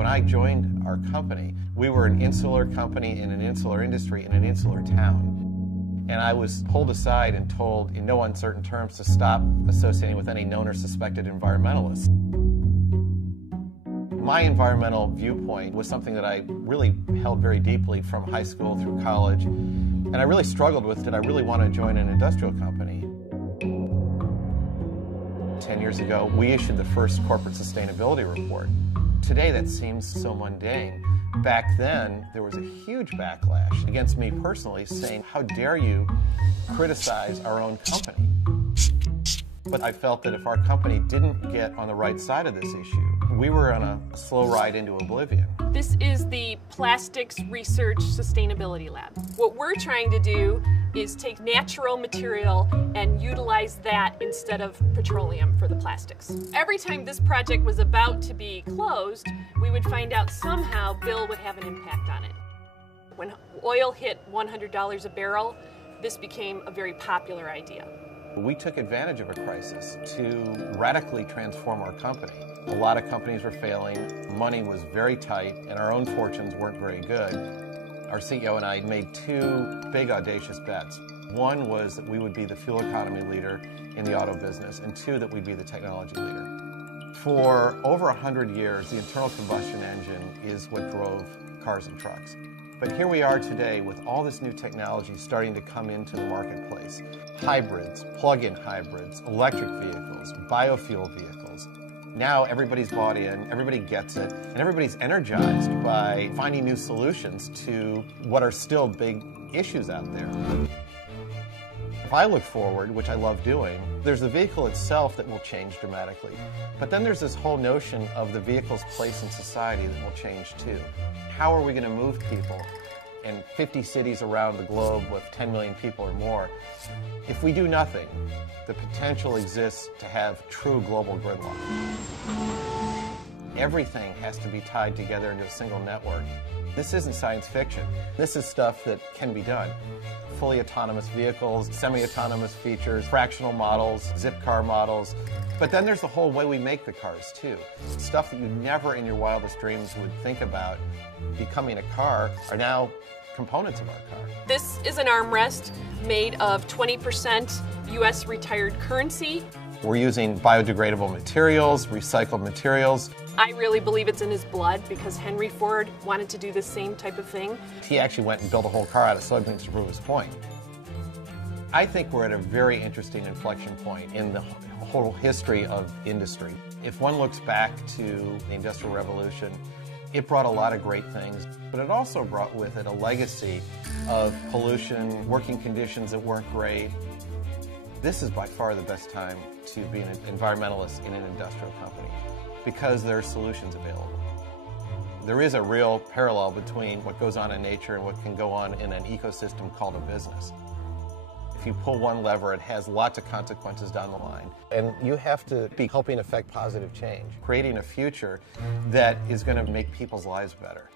When I joined our company, we were an insular company in an insular industry in an insular town. And I was pulled aside and told in no uncertain terms to stop associating with any known or suspected environmentalists. My environmental viewpoint was something that I really held very deeply from high school through college. And I really struggled with, did I really want to join an industrial company? 10 years ago, we issued the first corporate sustainability report. Today, that seems so mundane. Back then, there was a huge backlash against me personally, saying, how dare you criticize our own company? But I felt that if our company didn't get on the right side of this issue, we were on a slow ride into oblivion. This is the Plastics Research Sustainability Lab. What we're trying to do is take natural material and utilize that instead of petroleum for the plastics. Every time this project was about to be closed, we would find out somehow Bill would have an impact on it. When oil hit $100 a barrel, this became a very popular idea. We took advantage of a crisis to radically transform our company. A lot of companies were failing, money was very tight, and our own fortunes weren't very good. Our CEO and I made two big audacious bets. One was that we would be the fuel economy leader in the auto business, and two, that we'd be the technology leader. For over 100 years, the internal combustion engine is what drove cars and trucks. But here we are today with all this new technology starting to come into the marketplace. Hybrids, plug-in hybrids, electric vehicles, biofuel vehicles. Now everybody's bought in, everybody gets it, and everybody's energized by finding new solutions to what are still big issues out there. If I look forward, which I love doing, there's the vehicle itself that will change dramatically. But then there's this whole notion of the vehicle's place in society that will change too. How are we going to move people in 50 cities around the globe with 10 million people or more? If we do nothing, the potential exists to have true global gridlock. Everything has to be tied together into a single network. This isn't science fiction. This is stuff that can be done. Fully autonomous vehicles, semi-autonomous features, fractional models, zip car models. But then there's the whole way we make the cars too. Stuff that you never in your wildest dreams would think about becoming a car are now components of our car. This is an armrest made of 20% U.S. retired currency. We're using biodegradable materials, recycled materials. I really believe it's in his blood because Henry Ford wanted to do the same type of thing. He actually went and built a whole car out of soybeans to prove his point. I think we're at a very interesting inflection point in the whole history of industry. If one looks back to the Industrial Revolution, it brought a lot of great things, but it also brought with it a legacy of pollution, working conditions that weren't great. This is by far the best time to be an environmentalist in an industrial company because there are solutions available. There is a real parallel between what goes on in nature and what can go on in an ecosystem called a business. If you pull one lever, it has lots of consequences down the line. And you have to be helping affect positive change, creating a future that is going to make people's lives better.